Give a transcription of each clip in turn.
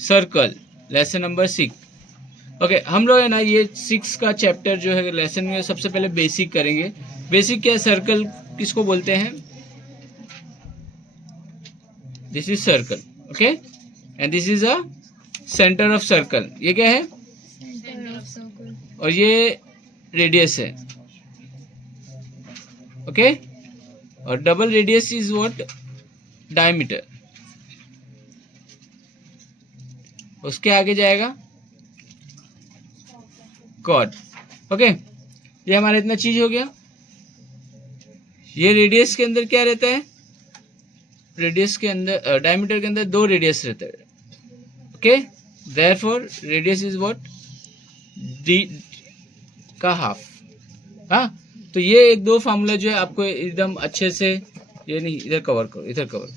Circle, lesson number 6। Okay, हम लोग है ना ये 6 का चैप्टर जो है लेसन में सबसे पहले बेसिक करेंगे। बेसिक क्या है, सर्कल किसको बोलते हैं? This is circle, okay, and this is a centre of circle. ये क्या है? और ये रेडियस है, ओके, और double radius is what? Diameter. उसके आगे जाएगा कॉर्ड, ओके। ये हमारा इतना चीज हो गया। ये रेडियस के अंदर क्या रहता है? रेडियस के अंदर डायमीटर के अंदर 2 रेडियस रहता है, okay. Therefore radius is what? D का हाफ। हाँ, तो ये 1-2 फार्मूला जो है आपको एकदम अच्छे से, ये नहीं, इधर कवर करो, इधर कवर,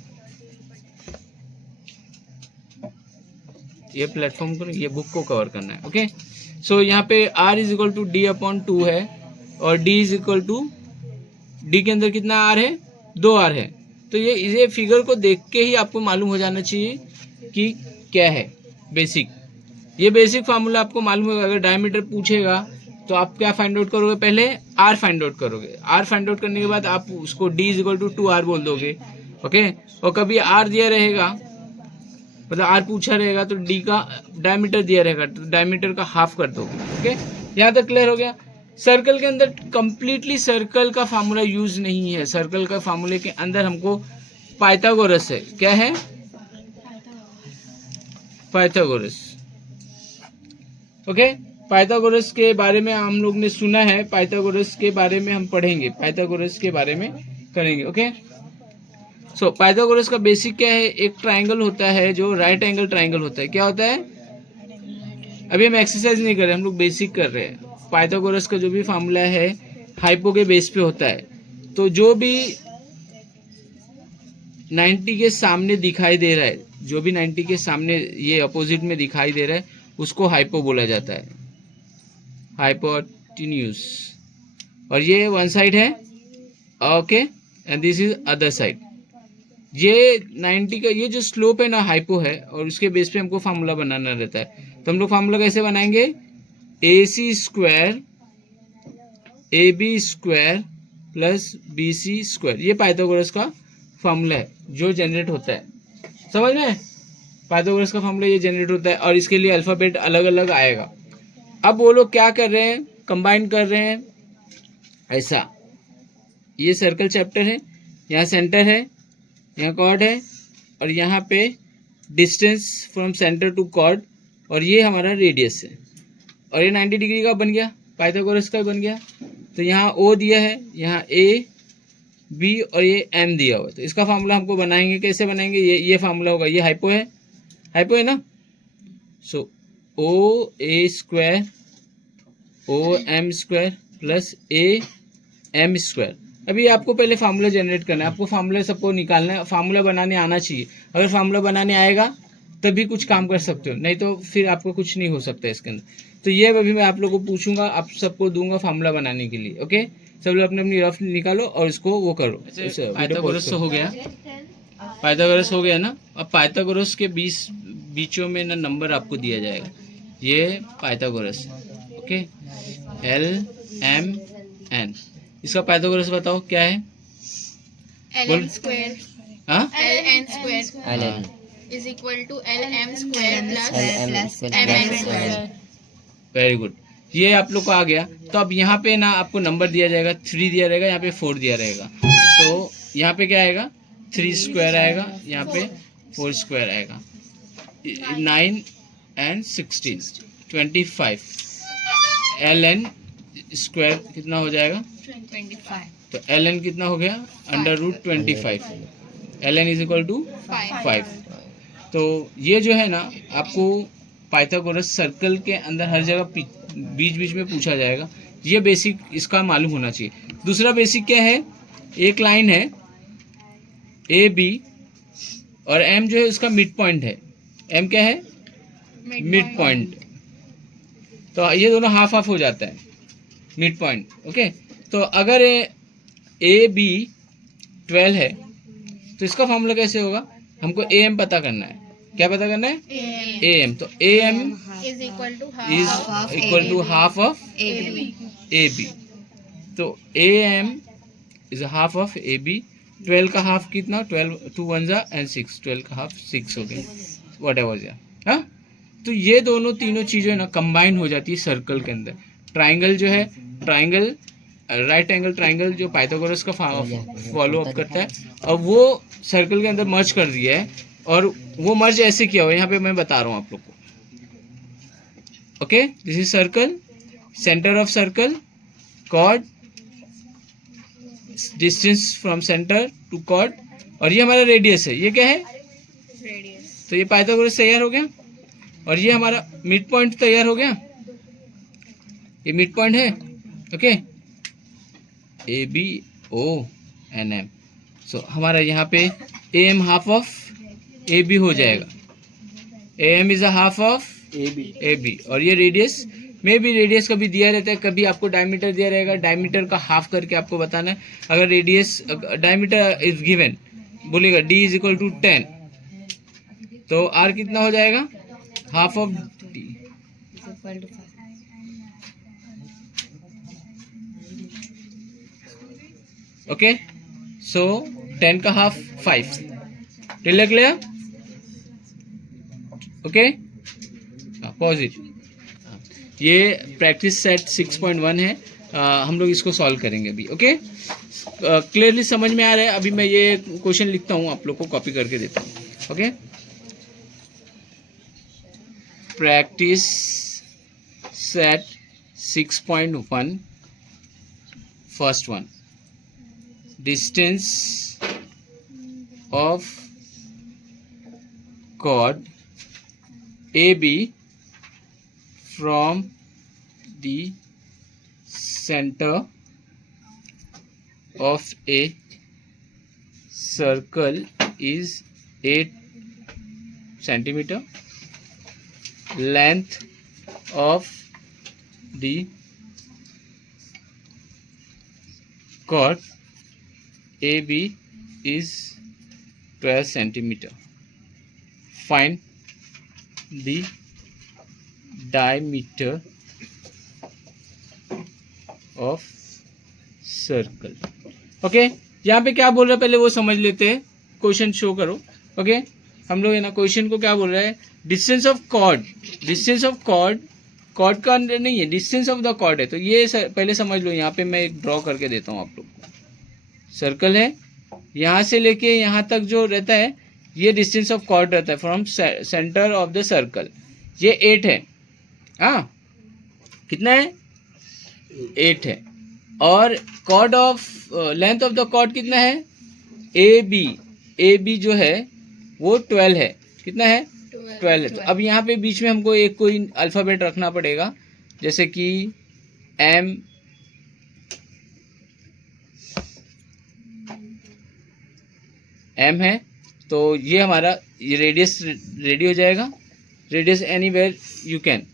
ये प्लेटफॉर्म को, ये बुक को कवर करना है, ओके। सो यहाँ पे r is equal to D upon 2 है, और d is equal to, D के अंदर कितना r है? 2r है। तो ये फिगर को देख के ही आपको मालूम हो जाना चाहिए कि क्या है बेसिक। ये बेसिक फार्मूला आपको मालूम होगा। अगर डायमीटर पूछेगा तो आप क्या फाइंड आउट करोगे? पहले r फाइंड आउट करोगे। r फाइंड आउट करने के बाद आप उसको d is equal to 2r बोल दोगे, ओके। और कभी r दिया रहेगा, मतलब r पूछा रहेगा, तो d का डायमीटर दिया रहेगा, तो डायमीटर का हाफ कर दोगे, ओके। यहाँ तक क्लियर हो गया? सर्कल के अंदर कंप्लीटली सर्कल का फार्मूला यूज नहीं है। सर्कल का फार्मूले के अंदर हमको पाइथागोरस है। क्या है? Pythagoras, okay. पाइथागोरस के बारे में हम लोग ने सुना है, पाइथागोरस के बारे में हम पढ़ेंगे, पाइथागोरस के बारे में करेंगे, ओके। सो पाइथागोरस का बेसिक क्या है? एक ट्राइंगल होता है जो राइट एंगल ट्राइंगल होता है। क्या होता है? अभी हम एक्सरसाइज नहीं कर रहे, हम लोग बेसिक कर रहे हैं। पाइथागोरस का जो भी फार्मूला है हाइपो के बेस पे होता है। तो जो भी 90 के सामने दिखाई दे रहा है, जो भी 90 के सामने ये अपोजिट में दिखाई दे रहा है, उसको हाइपो बोला जाता है, हाइपोटेन्यूज। और ये वन साइड है, okay, and this is other side. ये 90 का ये जो स्लोप है ना, हाइपो है, और उसके बेस पे हमको फार्मूला बनाना रहता है। तो हम लोग फार्मूला कैसे बनाएंगे? AC square AB square plus BC square. ये पाइथागोरस का फार्मूला है जो जनरेट होता है, समझ में? पाइथागोरस का फार्मूला ये जनरेट होता है, और इसके लिए अल्फाबेट अलग अलग आएगा। अब वो लोग क्या कर रहे हैं? कंबाइन कर रहे हैं ऐसा। ये सर्कल चैप्टर है, यहाँ सेंटर है, यहाँ कॉर्ड है, और यहाँ पे distance from centre to chord, और ये हमारा रेडियस है, और ये 90 डिग्री का बन गया, पाइथागोरस का बन गया। तो यहाँ O दिया है, यहाँ A B और ये M दिया हुआ है। तो इसका फार्मूला हमको बनाएंगे, कैसे बनाएंगे? ये फार्मूला होगा, ये हाइपो है, हाइपो है ना। सो OA square OM square plus AM square. अभी आपको पहले फार्मूला जनरेट करना है, आपको फार्मूला सबको निकालना है, फार्मूला बनाने आना चाहिए। अगर फार्मूला बनाने आएगा तभी कुछ काम कर सकते हो, नहीं तो फिर आपको कुछ नहीं हो सकता इसके अंदर। तो ये अभी मैं आप लोगों को पूछूंगा, आप सबको दूंगा फार्मूला बनाने के लिए, ओके। सब लोग अपने अपनी रफ निकालो और इसको वो करो। पाइथागोरस हो गया, पाइथागोरस हो गया ना। अब पाइथागोरस के बीचों में ना नंबर आपको दिया जाएगा, ये पाइथागोरस है, ओके। LMN, इसका पाइथागोरस बताओ क्या है? ln स्क्वायर, हाँ, ln square is equal to lm square plus mn square. Very good, ये आप लोग को आ गया। तो अब यहाँ पे ना आपको नंबर दिया जाएगा, 3 दिया रहेगा, यहाँ पे 4 दिया रहेगा। तो यहाँ पे क्या आएगा? 3 स्क्वायर आएगा, यहाँ पे 4 स्क्वायर आएगा, 9 and 16 25। ln स्क्वायर कितना हो जाएगा? 25। तो ln कितना हो गया? Under root 25। ln is equal to 5। तो ये जो है ना, आपको पाइथागोरस सर्कल के अंदर हर जगह बीच बीच में पूछा जाएगा। ये बेसिक इसका मालूम होना चाहिए। दूसरा बेसिक क्या है? एक लाइन है AB और M जो है उसका मिड पॉइंट है। M क्या है? Mid point. तो ये दोनों हाफ हाफ हो जाता है, मिड पॉइंट, ओके। तो अगर AB 12 है तो इसका फॉर्मूला कैसे होगा? हमको AM पता करना है, क्या पता करना है? AM A M. तो A M is equal to is half equal to half of AB. A B. तो A M is half of A B. 12 का हाफ कितना? 12 2 1 जा एंड 6, 12 का हाफ 6 हो गया, वट एवर या। हाँ, तो ये दोनों तीनों चीज़ें ना कंबाइन हो जाती है सर्कल के अंदर। ट्राइंगल जो है, ट्राइंगल राइट एंगल ट्राइंगल जो पाइथागोरस का फॉलो अप करता है, और वो सर्कल के अंदर मर्ज कर दिया है। और वो मर्ज ऐसे किया हुआ है, यहाँ पे मैं बता रहा हूँ आप लोग को। Okay, this is circle, centre of circle, chord, distance from centre to chord, और ये हमारा रेडियस है। ये क्या है? Radius. तो ये पाइथागोरस तैयार हो गया, और ये हमारा मिड पॉइंट तैयार हो गया। ये मिड पॉइंट है। Okay, A B O N M. So हमारा यहाँ पे A M half of A B हो जाएगा। A M is a half of A B, और ये रेडियस में भी, रेडियस कभी दिया रहता है, कभी आपको डायमीटर दिया रहेगा, डायमीटर का हाफ करके आपको बताना है। अगर रेडियस डायमीटर इज गिवन, बोलेगा डी इज इक्वल टू 10, तो आर कितना हो जाएगा? Half of D. Is equal to 5. Okay, so 10 का half 5। Clear? Okay, pause it. ये प्रैक्टिस सेट 6.1 है। हम लोग इसको सॉल्व करेंगे अभी। ओके, क्लियरली समझ में आ रहा है? अभी मैं ये क्वेश्चन लिखता हूँ, आप लोग को कॉपी करके देता हूँ। Okay, practice set 6.1, first one, distance of chord AB from the center of a circle is 8 centimeter. Length of the chord AB is 12 centimeter. Find the diameter of circle. Okay, यहाँ पे क्या बोल रहा है पहले वो समझ लेते हैं। क्वेश्चन शो करो। ओके, हम लोग है ना क्वेश्चन को क्या बोल रहा है? Distance of chord, distance of chord, chord का अंदर नहीं है, डिस्टेंस ऑफ द कॉर्ड है। तो ये पहले समझ लो। यहाँ पे मैं एक ड्रॉ करके देता हूँ आप लोग को। सर्कल है, यहाँ से लेके यहाँ तक जो रहता है, ये डिस्टेंस ऑफ कॉर्ड रहता है from centre of the circle. ये 8 है। हाँ, कितना है? 8 है। और chord of length of the chord कितना है? ए बी जो है वो 12 है। कितना है? 12 है। तो अब यहाँ पे बीच में हमको एक कोई अल्फ़ाबेट रखना पड़ेगा, जैसे कि एम है। तो ये हमारा ये रेडियस रेडी हो जाएगा। Radius anywhere you can.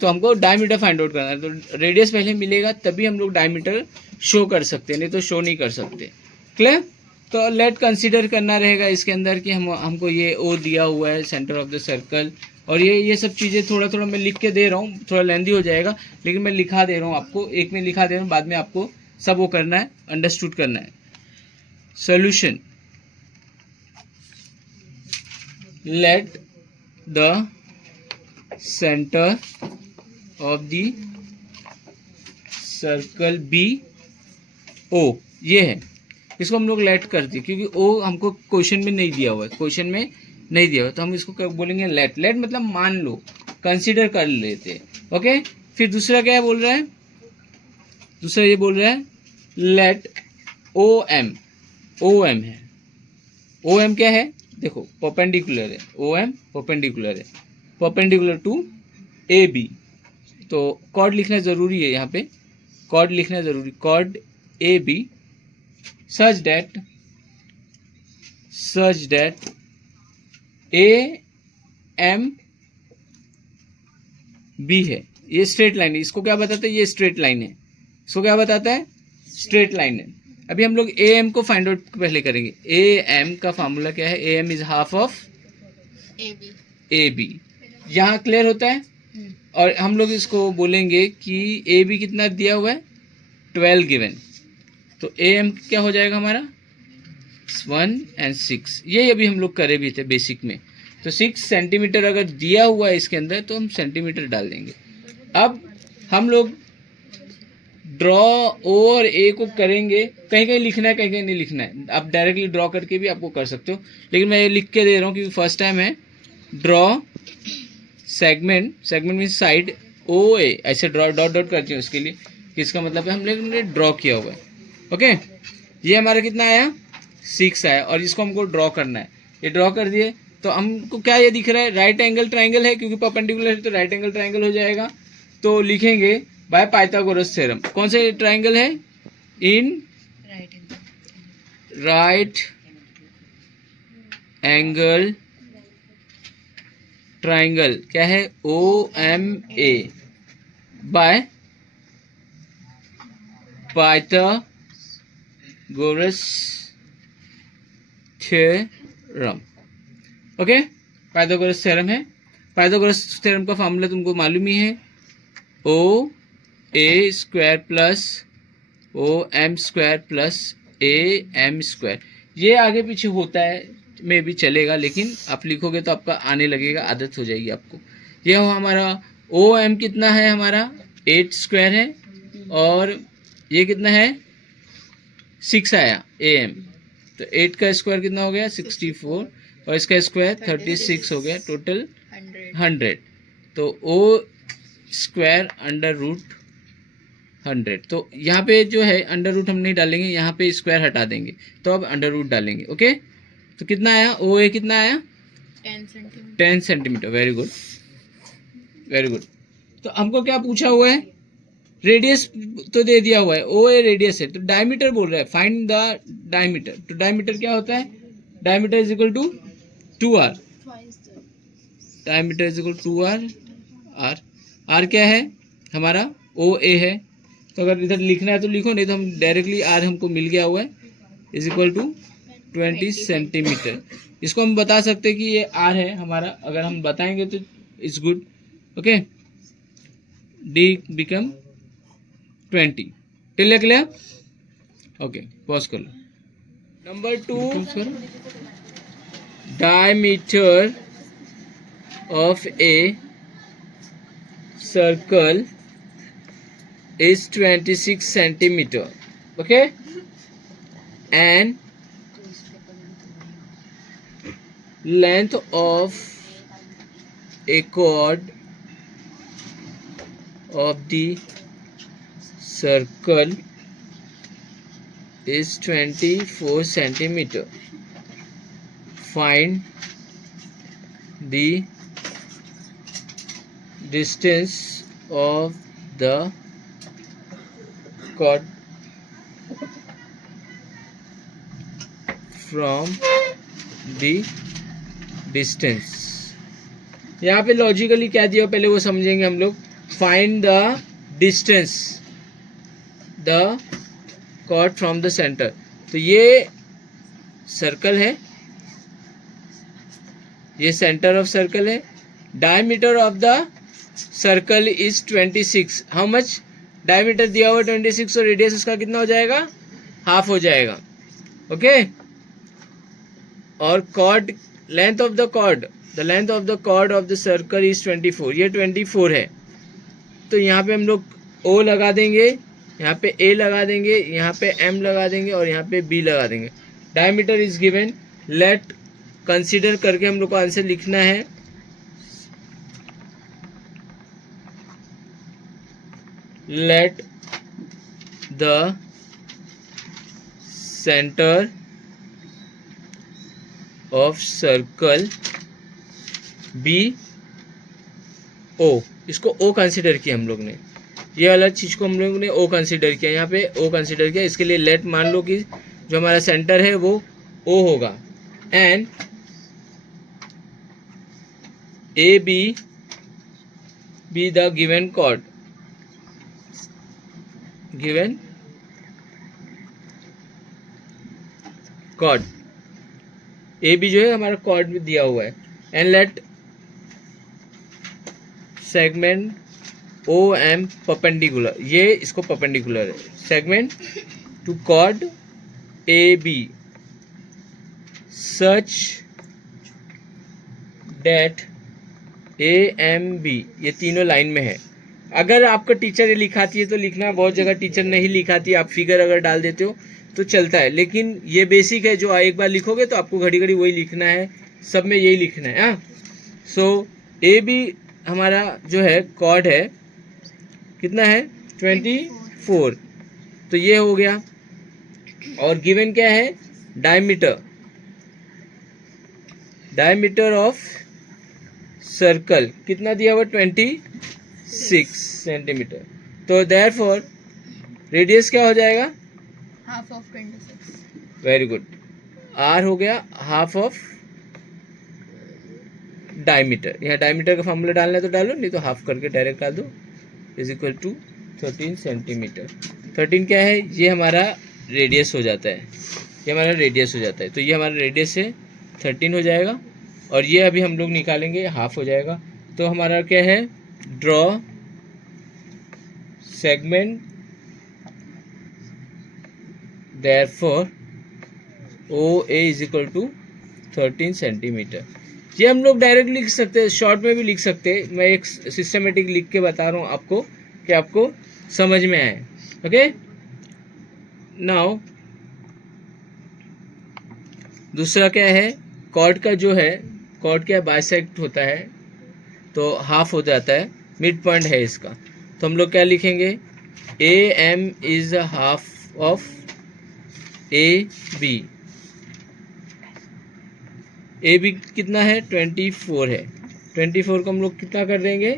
तो हमको डायमीटर फाइंड आउट करना है। तो रेडियस पहले मिलेगा तभी हम लोग डायमीटर शो कर सकते हैं, नहीं तो शो नहीं कर सकते। क्लियर? तो लेट कंसीडर करना रहेगा इसके अंदर कि हमको ये ओ दिया हुआ है, सेंटर ऑफ द सर्कल, और ये सब चीज़ें थोड़ा थोड़ा मैं लिख के दे रहा हूँ। थोड़ा लेंदी हो जाएगा, लेकिन मैं लिखा दे रहा हूँ आपको, एक में लिखा दे रहा हूँ, बाद में आपको सब वो करना है, अंडरस्टूड करना है। Solution, let the center of the circle be O। ये है, इसको हम लोग लेट कर दिए क्योंकि O हमको क्वेश्चन में नहीं दिया हुआ है, क्वेश्चन में नहीं दिया हुआ, तो हम इसको बोलेंगे लेट। लेट मतलब मान लो, कंसीडर कर लेते। ओके, फिर दूसरा क्या बोल रहा है? दूसरा ये बोल रहा है लेट ओ एम है। ओ एम क्या है? देखो, परपेंडिकुलर है। ओ एम परपेंडिकुलर है, परपेंडिकुलर टू ए बी। तो कॉर्ड लिखना ज़रूरी है, यहाँ पे कॉर्ड लिखना ज़रूरी। Chord A B such that A M B है। ये स्ट्रेट लाइन है। इसको क्या बताता है? ये स्ट्रेट लाइन है। इसको क्या बताता है? स्ट्रेट लाइन है। अभी हम लोग ए एम को फाइंड आउट पहले करेंगे। ए एम का फार्मूला क्या है? A M is half of AB. A B. यहाँ क्लियर होता है। और हम लोग इसको बोलेंगे कि ए बी कितना दिया हुआ है 12 गिवन, तो ए एम क्या हो जाएगा हमारा 1 and 6। ये अभी हम लोग करे भी थे बेसिक में। तो 6 सेंटीमीटर अगर दिया हुआ है इसके अंदर तो हम सेंटीमीटर डाल देंगे। अब हम लोग ड्रॉ ओ और ए को करेंगे, कहीं कहीं लिखना है कहीं कहीं नहीं लिखना है, आप डायरेक्टली ड्रॉ करके भी आपको कर सकते हो, लेकिन मैं ये लिख के दे रहा हूँ क्योंकि फर्स्ट टाइम है। Draw segment, segment mean side O A, ऐसे ड्रॉ डॉट डॉट करते हैं उसके लिए, इसका मतलब है हम लोग ने ड्रॉ किया हुआ है। ओके, ये हमारा कितना आया 6 आया, और इसको हमको ड्रॉ करना है। ये ड्रॉ कर दिए तो हमको क्या ये दिख रहा है राइट एंगल ट्राइंगल है, क्योंकि परपेंडिकुलर है तो राइट एंगल ट्राइंगल हो जाएगा। तो लिखेंगे बाय पाइथागोरस थ्योरम। कौन से ट्राइंगल है इन राइट एंगल ट्राइंगल, क्या है O M A, by Pythagoras theorem. Okay, Pythagoras theorem है। पाइथागोरस थ्योरम का फॉर्मूला तुमको मालूम ही है, O A square plus O M square plus A M square. ये आगे पीछे होता है में भी चलेगा, लेकिन आप लिखोगे तो आपका आने लगेगा, आदत हो जाएगी आपको। ये हो हमारा ओ एम कितना है हमारा 8 स्क्वायर है, और ये कितना है 6 आया ए एम, तो 8 का स्क्वायर कितना हो गया 64, और इसका स्क्वायर 36 हो गया, टोटल 100। तो ओ स्क्वायर अंडर रूट 100। तो यहाँ पे जो है अंडर रूट हम नहीं डालेंगे, यहाँ पे स्क्वायर हटा देंगे, तो अब अंडर रूट डालेंगे। ओके, तो कितना आया ओ ए कितना आया 10 centimetre. Very good, very good. तो हमको क्या पूछा हुआ है, रेडियस तो दे दिया हुआ है, ओ ए रेडियस है, तो डायमीटर बोल रहा है, फाइंड द डायमीटर। तो डायमीटर क्या होता है, diameter is equal to 2r, diameter is equal to R. R क्या है हमारा ओ ए है, तो अगर इधर लिखना है तो लिखो, नहीं तो हम डायरेक्टली आर हमको मिल गया हुआ है इज इक्वल टू 20 सेंटीमीटर। इसको हम बता सकते हैं कि ये आर है हमारा, अगर हम बताएंगे तो it's good. Okay, D become 20। Clear? Okay, pause कर लो। Number 2, diameter of a circle is 26 centimeter. Okay, and length of a chord of the circle is 24 centimeter. Find the distance of the chord from the distance। यहाँ पे logically क्या दिया पहले वो समझेंगे हम लोग। Find the distance the chord from the centre. तो ये सर्कल है, ये सेंटर ऑफ सर्कल है। Diameter of the circle is 26। How much diameter दिया हुआ 26, और रेडियस उसका कितना हो जाएगा हाफ हो जाएगा। ओके, और chord length of the chord, the length of the chord of the circle is 24, ये 24 है। तो यहाँ पे हम लोग ओ लगा देंगे, यहाँ पे ए लगा देंगे, यहाँ पे एम लगा देंगे, और यहाँ पे बी लगा देंगे। Diameter is given, late consider करके हम लोग को आंसर लिखना है। Let the center of circle be O। इसको O कंसिडर किया हम लोग ने, ये वाला चीज को हम लोग ने O कंसिडर किया, यहाँ पे O कंसिडर किया। इसके लिए लेट मान लो कि जो हमारा सेंटर है वो O होगा, and A B the given chord, given chord A B जो है हमारा कॉर्ड में दिया हुआ है। And let segment O M perpendicular, ये इसको परपेंडिकुलर है, segment to chord A B such that A M B, ये तीनों लाइन में है। अगर आपका टीचर ये लिखाती है तो लिखना, बहुत जगह टीचर नहीं लिखाती, आप फिगर अगर डाल देते हो तो चलता है, लेकिन ये बेसिक है, जो एक बार लिखोगे तो आपको घड़ी घड़ी वही लिखना है, सब में यही लिखना है। हाँ, सो ए बी हमारा जो है कॉर्ड है, कितना है 24, तो ये हो गया। और गिवन क्या है, डायमीटर ऑफ सर्कल कितना दिया हुआ 26 सेंटीमीटर, तो देयरफॉर रेडियस क्या हो जाएगा, half of 26। Very good, R हो गया हाफ ऑफ डायमीटर। यहाँ डायमीटर का फॉर्मूला डालना है तो डालो, नहीं तो हाफ करके डायरेक्ट डाल दो, इज इक्वल टू 13 सेंटीमीटर। 13 क्या है, ये हमारा रेडियस हो जाता है, ये हमारा रेडियस हो जाता है, तो ये हमारा रेडियस है 13 हो जाएगा, और ये अभी हम लोग निकालेंगे, हाफ हो जाएगा। तो हमारा क्या है, draw segment therefore O A is equal to 13 centimetre. ये हम लोग डायरेक्ट लिख सकते हैं, शॉर्ट में भी लिख सकते हैं, मैं एक सिस्टमेटिक लिख के बता रहा हूँ आपको कि आपको समझ में आए। ओके, नाउ दूसरा क्या है, कॉर्ड का जो है, कॉर्ड क्या बाइसेक्ट होता है तो हाफ हो जाता है, मिड पॉइंट है इसका, तो हम लोग क्या लिखेंगे, A M is half of A B. A B कितना है 24 है, 24 को हम लोग कितना कर देंगे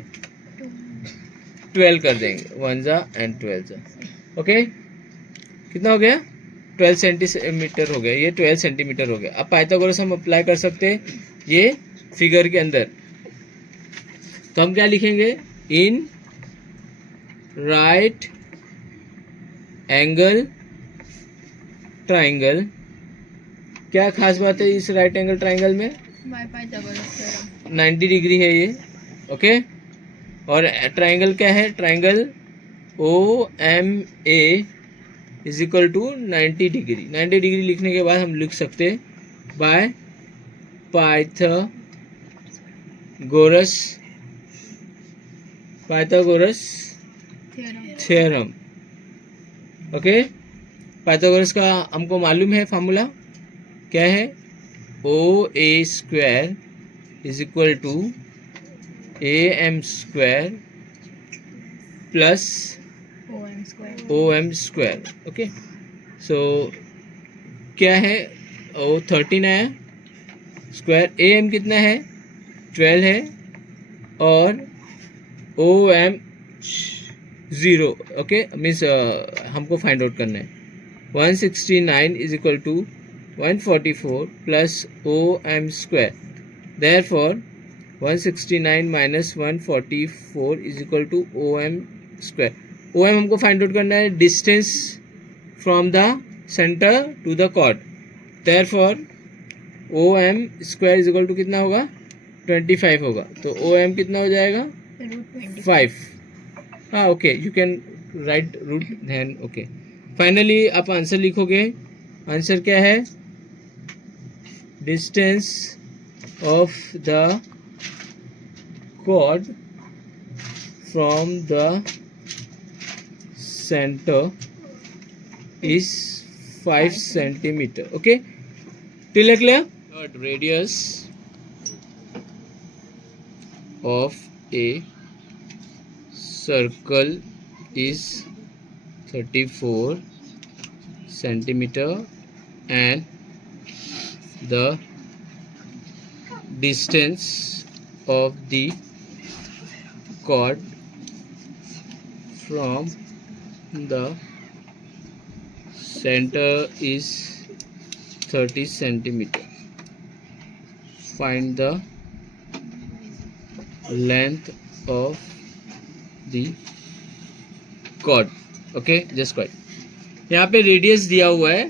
12 कर देंगे, 1 जा एंड 12 जा। ओके, कितना हो गया 12 सेंटीमीटर हो गया, ये 12 सेंटीमीटर हो गया। अब पाइथागोरस हम अप्लाई कर सकते हैं ये फिगर के अंदर, तो हम क्या लिखेंगे, इन राइट एंगल ट्राइंगल। क्या खास बात है इस राइट एंगल ट्राइंगल में, बाय पाइथागोरस थ्योरम 90 डिग्री है ये। ओके, और ट्राइंगल क्या है, triangle O M A is equal to 90 degree. 90 degree लिखने के बाद हम लिख सकते हैं by Pythagoras theorem. Okay, Pythagoras का हमको मालूम है फॉर्मूला क्या है, O A square is equal to A M square plus O M square. Okay, so क्या है, ओ 13 आया, स्क्वायर ए एम कितना है 12 है, और ओ एम 0। ओके, मीन्स हमको फाइंड आउट करना है, 169 is equal to 144 plus O M square, therefore 169 minus 144 is equal to O M square. O M हमको फाइंड आउट करना है distance from the centre to the chord, therefore O M square is equal to कितना होगा 25 होगा, तो O M कितना हो जाएगा 5। हाँ, okay, you can write root then. Okay, finally आप आंसर लिखोगे, आंसर क्या है, distance of the chord from the centre is 5 centimetre. Okay, till clear? Radius of a circle is 34 centimeter and the distance of the chord from the center is 30 centimeter. Find the length of the chord. Okay, just quite. यहाँ पे radius दिया हुआ है,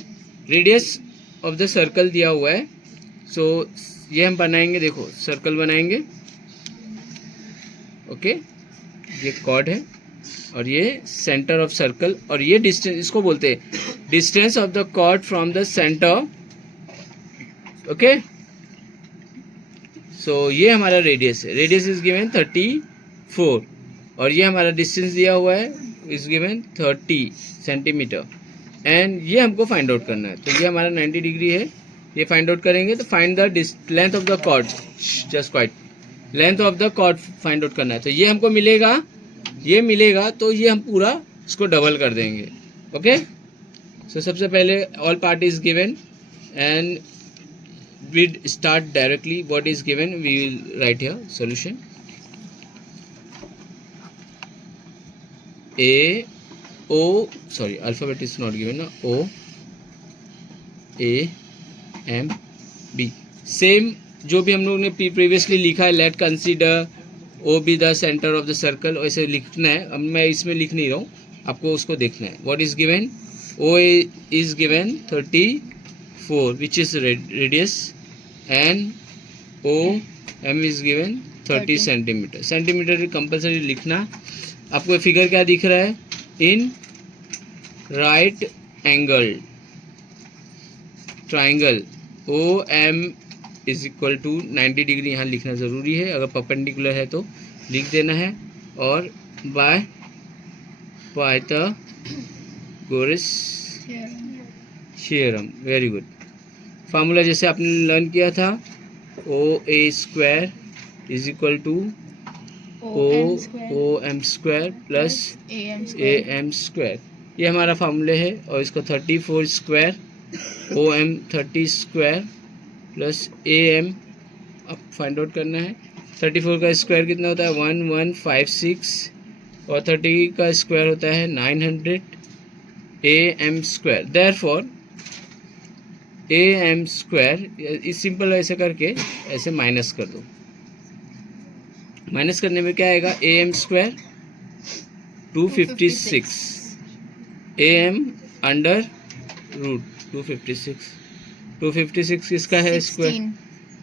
radius of the circle दिया हुआ है, सो ये हम बनाएंगे, देखो सर्कल बनाएंगे। ओके, ये कॉर्ड है और ये सेंटर ऑफ सर्कल, और ये डिस्टेंस, इसको बोलते हैं distance of the chord from the centre. Okay, so ये हमारा रेडियस है, रेडियस इज गिवन 34, और ये हमारा डिस्टेंस दिया हुआ है इज गिवन 30 सेंटीमीटर, एंड ये हमको फाइंड आउट करना है। तो ये हमारा 90 डिग्री है, ये फाइंड आउट करेंगे। तो find the length of the chord, just quite, length of the chord find out करना है। तो ये हमको मिलेगा, ये मिलेगा, तो ये हम पूरा इसको डबल कर देंगे। ओके, सो सबसे पहले all part is given and we start directly what is given, we will write here solution. Alphabet is not given, no? O A M B, same जो भी हम लोगों ने प्रीवियसली लिखा है, late consider O be the centre of the circle, ऐसे लिखना है। अब मैं इसमें लिख नहीं रहा हूँ, आपको उसको देखना है। What is given, O is given 34 which is radius, and O M is given 30 centimetre. Centimetre compulsory लिखना। आपको फिगर क्या दिख रहा है, in right angle triangle O M is equal to 90 degree, यहाँ लिखना ज़रूरी है, अगर परपेंडिकुलर है तो लिख देना है, और by Pythagoras theorem. Very good. Formula जैसे आपने लर्न किया था, O A square is equal to O M square plus A M square, ये हमारा फार्मूले है। और इसको 34 square O M 30 square plus A M अब फाइंड आउट करना है। 34 का स्क्वायर कितना होता है, 1156, और 30 का स्क्वायर होता है 900 A M square. Therefore A M square, इस सिंपल ऐसे करके ऐसे माइनस कर दो। माइनस करने में क्या आएगा, A M square 256, A M under root 256, 256 किसका है स्क्वायर,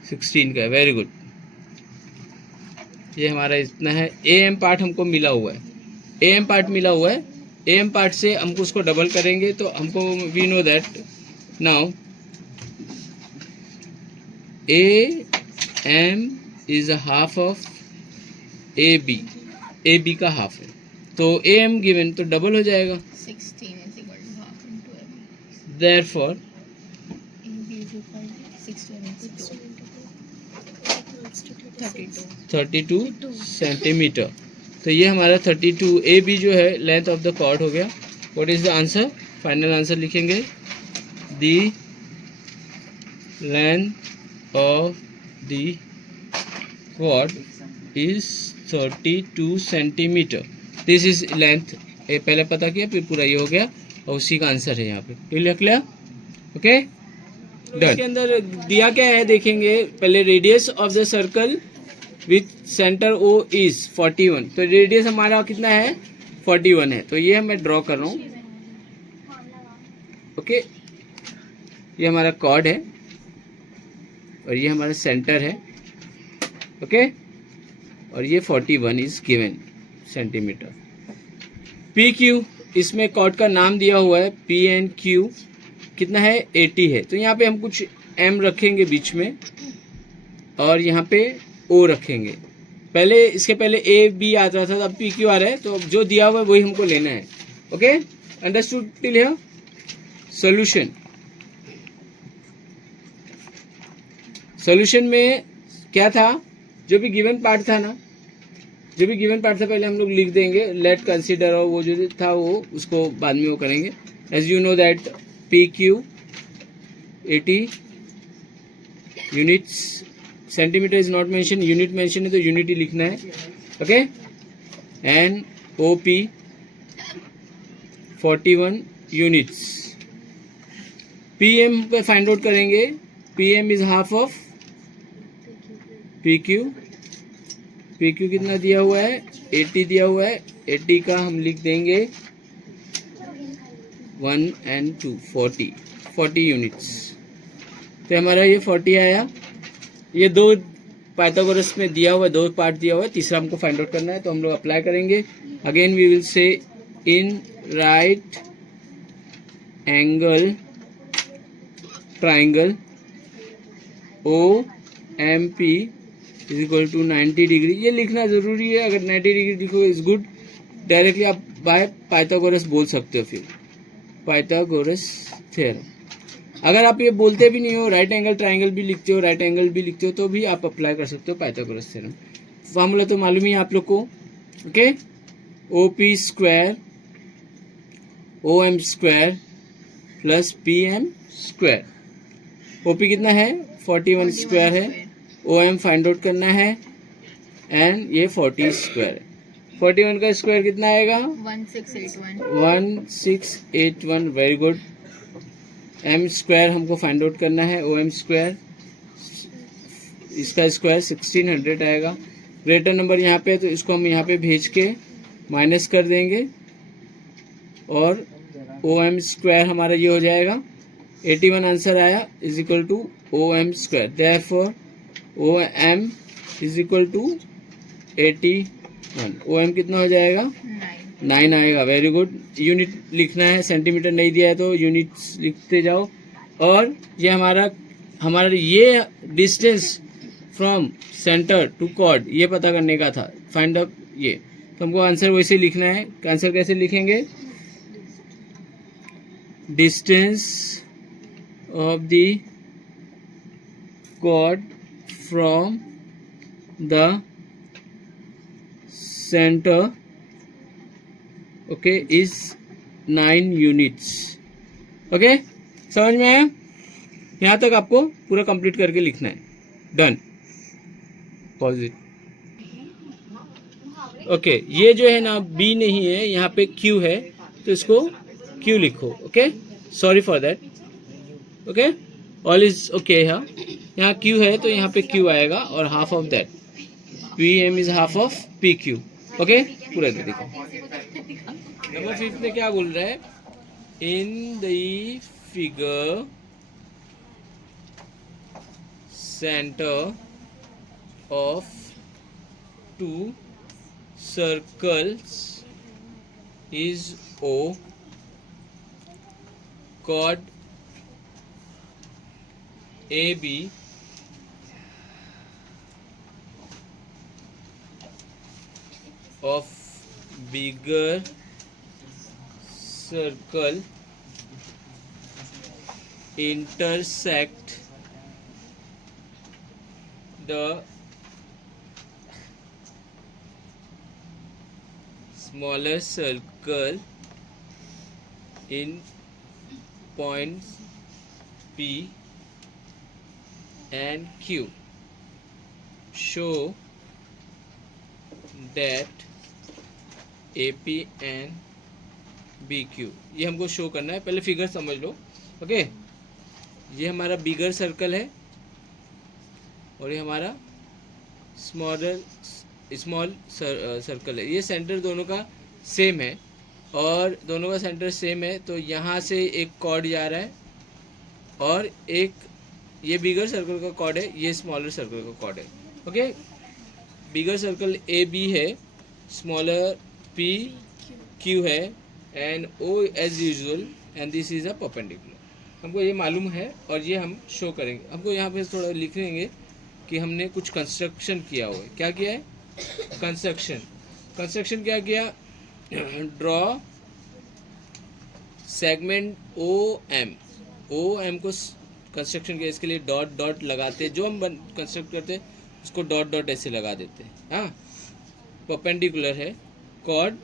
16 का है। वेरी गुड, ये हमारा इतना है। ए एम पार्ट हमको मिला हुआ है, ए एम पार्ट मिला हुआ है। ए एम पार्ट से हमको उसको डबल करेंगे तो हमको we know that now A M is half of A B का हाफ है, तो ए एम गिवन तो डबल हो जाएगा। 16 is equal to half into AB. Therefore AB is equal to 16 into 32 centimetre. तो ये हमारा 32 ए बी जो है लेंथ ऑफ द कॉर्ड हो गया। What is the answer, final answer लिखेंगे, the length of the cord is 32 centimetre. This is length, ये पहले पता किया, फिर पूरा ये हो गया, और उसी का आंसर है यहाँ पे। क्लियर? Okay, done. इसके अंदर दिया क्या है देखेंगे। पहले radius of the circle with centre O is 41, तो रेडियस हमारा कितना है, 41 है। तो ये मैं ड्रॉ कर रहा हूँ। ओके, ये हमारा कॉर्ड है और ये हमारा सेंटर है। ओके, और ये 41 is given centimetre. P Q, इसमें कॉर्ड का नाम दिया हुआ है, पी एन क्यू कितना है, 80 है। तो यहाँ पे हम कुछ एम रखेंगे बीच में, और यहाँ पे ओ रखेंगे। पहले इसके पहले ए बी आता था, अब पी क्यू आ रहा है, तो जो दिया हुआ है वही हमको लेना है। Okay, understood till here? Solution, solution में क्या था, जो भी गिवन पार्ट था ना, जो भी गिवन पार्ट था पहले हम लोग लिख देंगे, लेट कंसीडर, और वो जो था वो उसको बाद में वो करेंगे। As you know that P Q 80 units, centimetre is not mention, unit mention है तो यूनिट ही लिखना है। Okay, and O P 41 units. P M पे फाइंड आउट करेंगे, P M is half of P Q. P Q कितना दिया हुआ है, 80 दिया हुआ है। 80 का हम लिख देंगे 1 and 2 40 यूनिट्स। तो हमारा ये 40 आया। ये दो पाइथागोरस में दिया हुआ है, 2 पार्ट दिया हुआ है, तीसरा हमको फाइंड आउट करना है, तो हम लोग अप्लाई करेंगे. Again we will say in right angle triangle OMP is equal to 90 degree. ये लिखना जरूरी है, अगर 90 डिग्री लिखो इज गुड. डायरेक्टली आप बाय पाइथागोरस बोल सकते हो. फिर पाइथागोरस थ्योरम. अगर आप ये बोलते भी नहीं हो, राइट एंगल ट्राइंगल भी लिखते हो, राइट एंगल भी लिखते हो, तो भी आप अप्लाई कर सकते हो पाइथागोरस थ्योरम. फॉर्मूला तो मालूम ही है आप लोग को. Okay, OP square OM square plus PM square. OP कितना है? 41 स्क्वायर है. OM फाइंड आउट करना है एंड ये 40 स्क्वायर है. 41 का स्क्वायर कितना आएगा? 1681. Very good. M स्क्वायर हमको फाइंड आउट करना है. OM स्क्वायर, इसका स्क्वायर 1600 आएगा. ग्रेटर नंबर यहाँ पे है तो इसको हम यहाँ पे भेज के माइनस कर देंगे और OM स्क्वायर हमारा ये हो जाएगा 81 आंसर आया is equal to OM square. Therefore OM is equal to 81. OM कितना हो जाएगा? 9 आएगा. Very good. यूनिट लिखना है, सेंटीमीटर नहीं दिया है तो यूनिट्स लिखते जाओ. और ये हमारा ये distance from centre to chord ये पता करने का था. फाइंड आउट ये, तो हमको आंसर वैसे लिखना है. आंसर कैसे लिखेंगे? Distance of the chord from the centre okay is 9 units. Okay, समझ में आया? यहाँ तक आपको पूरा कंप्लीट करके लिखना है. डन. पॉजिटिव. ओके, ये जो है ना B नहीं है, यहाँ पे Q है, तो इसको Q लिखो. Okay, sorry for that. Okay, all is okay. यहाँ Q है तो यहाँ पे Q आएगा और half of that PM is half of PQ. Okay, पूरा देखो. नंबर 5 में क्या बोल रहा है? In the figure centre of 2 circles is O. Chord AB of bigger circle intersect the smaller circle in points P and Q. Show that AP and BQ. ये हमको show करना है. पहले फिगर समझ लो. ओके, ये हमारा बिगर सर्कल है और ये हमारा स्मॉल सर्कल है. ये सेंटर दोनों का सेम है और दोनों का सेंटर सेम है, तो यहाँ से एक कॉर्ड जा रहा है और एक ये बिगर सर्कल का कॉर्ड है, ये स्मॉलर सर्कल का कॉर्ड है. ओके, बिगर सर्कल AB है, स्मॉलर PQ है and O as usual and this is a perpendicular. हमको ये मालूम है और ये हम शो करेंगे. हमको यहाँ पे थोड़ा लिख लेंगे कि हमने कुछ कंस्ट्रक्शन किया हुआ है. क्या किया है? कंस्ट्रक्शन क्या किया? ड्रॉ सेगमेंट OM को कंस्ट्रक्शन किया. इसके लिए डॉट डॉट लगाते, जो हम कंस्ट्रक्ट करते हैं उसको डॉट डॉट ऐसे लगा देते हैं. हाँ, परपेंडिकुलर है. कॉर्ड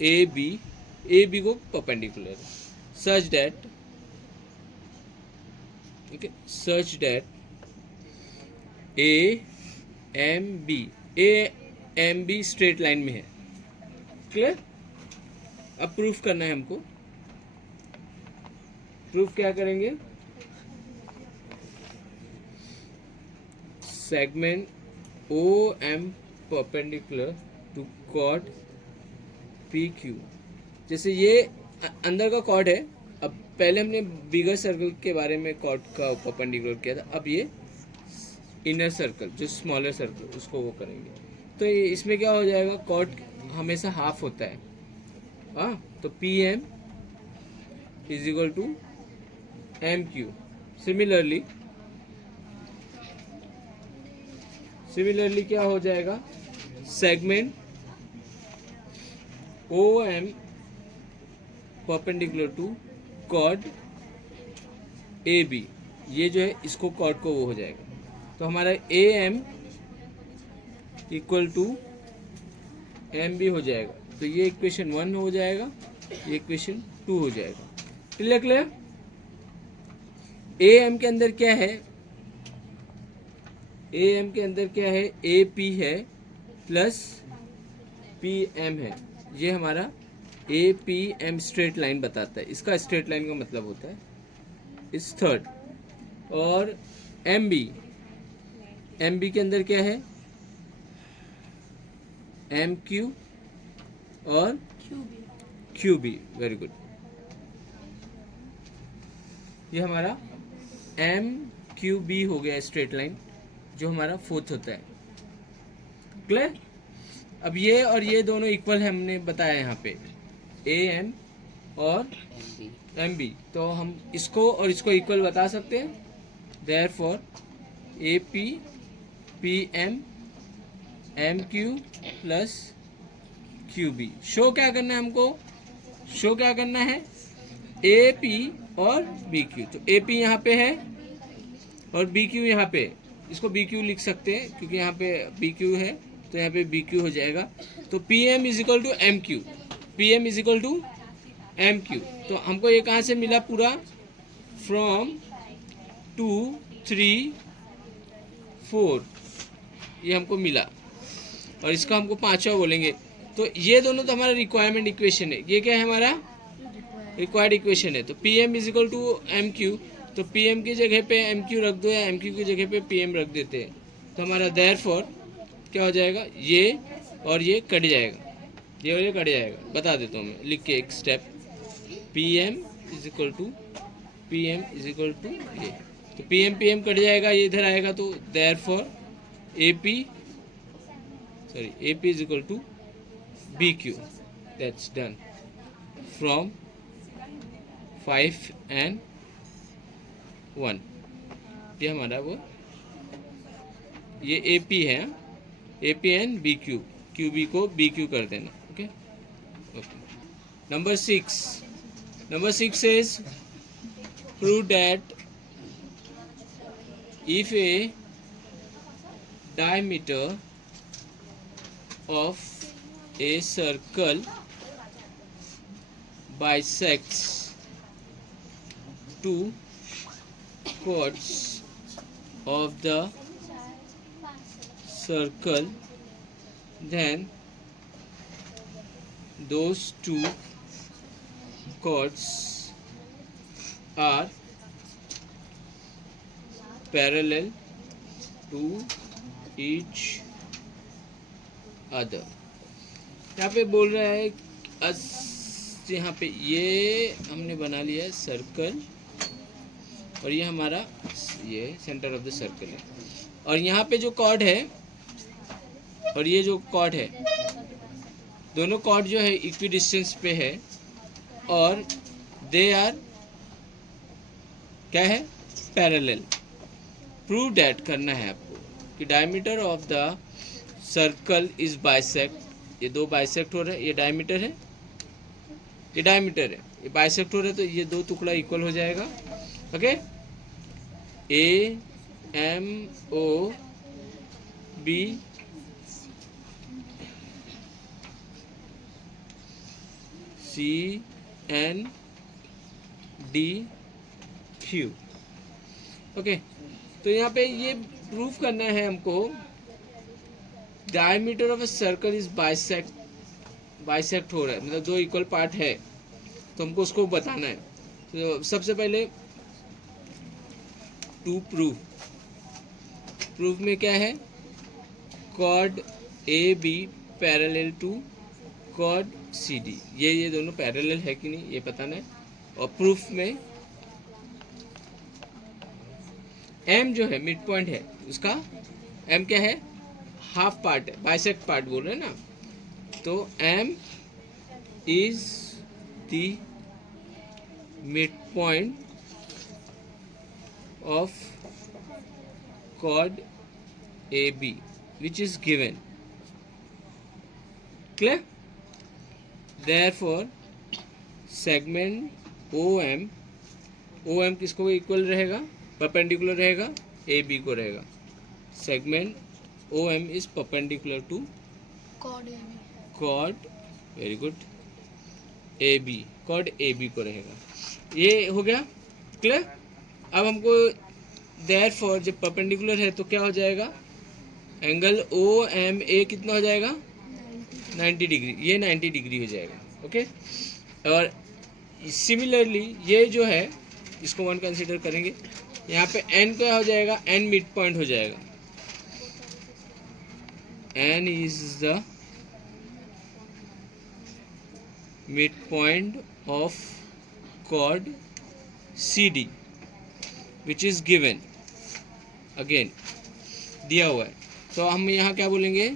AB को परपेंडिकुलर है. Such that AMB straight line में है. क्लियर? अब प्रूफ करना है हमको. प्रूफ क्या करेंगे? Segment OM perpendicular to chord PQ. जैसे ये अंदर का कॉर्ड है अब पहले हमने बिगर सर्कल के बारे में कॉर्ड का परपेंडिकुलर किया था, अब ये इनर सर्कल जो स्मॉलर सर्कल उसको वो करेंगे। तो इसमें क्या हो जाएगा, कॉर्ड हमेशा हाफ होता है, हाँ, तो P M is equal to M Q. Similarly क्या हो जाएगा, segment O M perpendicular to chord A B, ये जो है इसको कॉर्ड को वो हो जाएगा, तो हमारा A M equal to M B हो जाएगा। तो ये इक्वेशन 1 हो जाएगा, ये इक्वेशन 2 हो जाएगा। क्लियर? ए एम के अंदर क्या है, ए एम के अंदर क्या है, ए पी है प्लस पी एम है। ये हमारा A P am straight line बताता है, इसका स्ट्रेट लाइन का मतलब होता है इस थर्ड। और एम बी के अंदर क्या है, एम क्यू और क्यू बी। वेरी गुड, ये हमारा एम क्यू बी हो गया स्ट्रेट लाइन, जो हमारा फोर्थ होता है। क्लियर? अब ये और ये दोनों इक्वल है, हमने बताया यहाँ पे ए एम और एम बी, तो हम इसको और इसको इक्वल बता सकते हैं। Therefore A P P M M Q plus Q B. Show क्या करना है हमको, शो क्या करना है, ए पी और बी क्यू। तो ए पी यहाँ पे है और बी क्यू यहाँ पे, इसको बी क्यू लिख सकते हैं क्योंकि यहाँ पे बी क्यू है, तो यहाँ पे बी क्यू हो जाएगा। तो P M is equal to M Q, P M is equal to M Q. तो हमको ये कहाँ से मिला पूरा, फ्रॉम 2 3 4, ये हमको मिला, और इसका हमको पांचवा बोलेंगे। तो ये दोनों तो हमारा रिक्वायरमेंट इक्वेशन है, ये क्या है हमारा रिक्वायर्ड इक्वेशन है। तो P M is equal to M Q, तो पी एम की जगह पे एम क्यू रख दो या एम क्यू की जगह पे पी एम रख देते हैं, तो हमारा देयरफॉर क्या हो जाएगा, ये और ये कट जाएगा, ये और ये कट जाएगा। बता देता हूँ मैं लिख के एक step, P M is equal to ये, तो पी एम कट जाएगा, ये इधर आएगा, तो therefore A P is equal to B Q. That's done from 5 and 1। ये हमारा वो, ये ए पी है, A P and B Q, Q B को बी क्यू कर देना। Okay okay. Number 6 is prove that if a diameter of a circle bisects two chords of the circle, then those two chords are parallel to each other। यहाँ पे बोल रहा है यहाँ पे ये हमने बना लिया है सर्कल, और ये हमारा ये सेंटर ऑफ द सर्कल है, और यहाँ पे जो कॉर्ड है और ये जो कॉर्ड है, दोनों कॉर्ड जो है इक्वी डिस्टेंस पे है, और दे आर क्या है, पैरेलल। प्रूव दैट करना है आपको कि diameter of the circle is bisect, ये दो बाइसेक्ट हो रहे हैं, ये डायमीटर है, ये डायमीटर है, ये बाइसेक्ट हो रहा है, तो ये दो टुकड़ा इक्वल हो जाएगा। Okay, A M O B C N D Q. Okay, तो यहाँ पे ये प्रूफ करना है हमको, diameter of a circle is bisect हो रहा है, मतलब दो इक्वल पार्ट है, तो हमको उसको बताना है। तो सबसे पहले टू प्रूफ में क्या है, chord A B parallel to chord C D, ये दोनों पैरेलल है कि नहीं ये बताना है, और प्रूफ में m जो है मिड पॉइंट है उसका m क्या है, हाफ पार्ट है, बाइसेक्ट पार्ट बोल रहे हैं ना, तो m is the mid point of chord AB which is given. Clear? Therefore segment OM किसको इक्वल रहेगा, परपेंडिकुलर रहेगा, AB को रहेगा. Segment OM is perpendicular to chord, very good, AB, chord AB को रहेगा. ये हो गया क्लियर. अब हमको देयरफॉर जब परपेंडिकुलर है तो क्या हो जाएगा, एंगल OMA कितना हो जाएगा, 90 डिग्री. ये 90 डिग्री हो जाएगा. ओके. और सिमिलरली ये जो है इसको 1 कंसीडर करेंगे. यहाँ पे n क्या हो जाएगा, n मिड पॉइंट हो जाएगा. n is the mid point of chord CD which is given. Again दिया हुआ है तो हम यहाँ क्या बोलेंगे,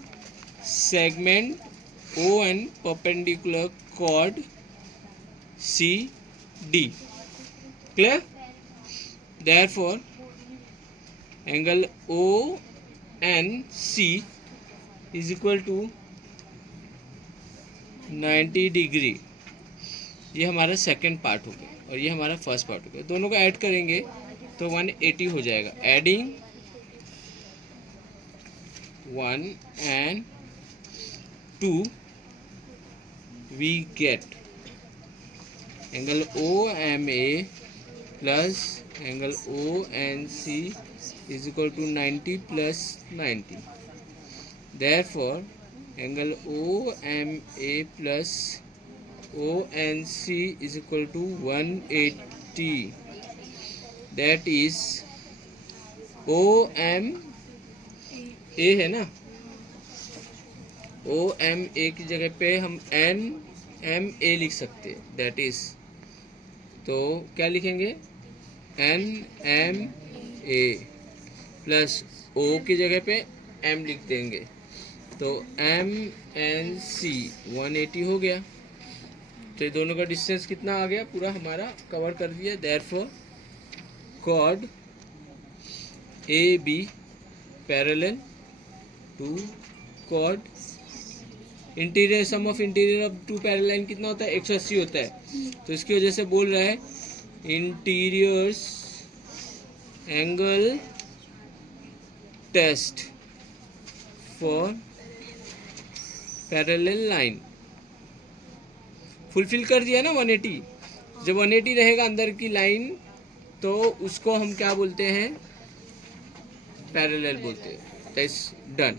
segment ON perpendicular chord CD. Clear. Therefore angle ONC is equal to 90 degree. ये हमारा सेकंड पार्ट हो गया और ये हमारा फर्स्ट पार्ट हो गया. दोनों को ऐड करेंगे तो 180 हो जाएगा. Adding 1 and 2 we get angle OMA plus angle ONC is equal to 90 plus 90. Therefore angle OMA plus ONC is equal to 180. That is OMA है ना, OMA की जगह पे हम NMA लिख सकते हैं. दैट इज, तो क्या लिखेंगे, NMA प्लस O की जगह पे M लिख देंगे तो MNC 180 हो गया. तो ये दोनों का डिस्टेंस कितना आ गया, पूरा हमारा कवर कर दिया. Therefore chord AB parallel to chord interior, sum of interior of two parallel line कितना होता है, 180 होता है. तो इसकी वजह से बोल रहा है interiors angle test for parallel line. Fulfil कर दिया ना 180. जब 180 रहेगा अंदर की लाइन तो उसको हम क्या बोलते हैं, पैरेलल बोलते हैं. That's done.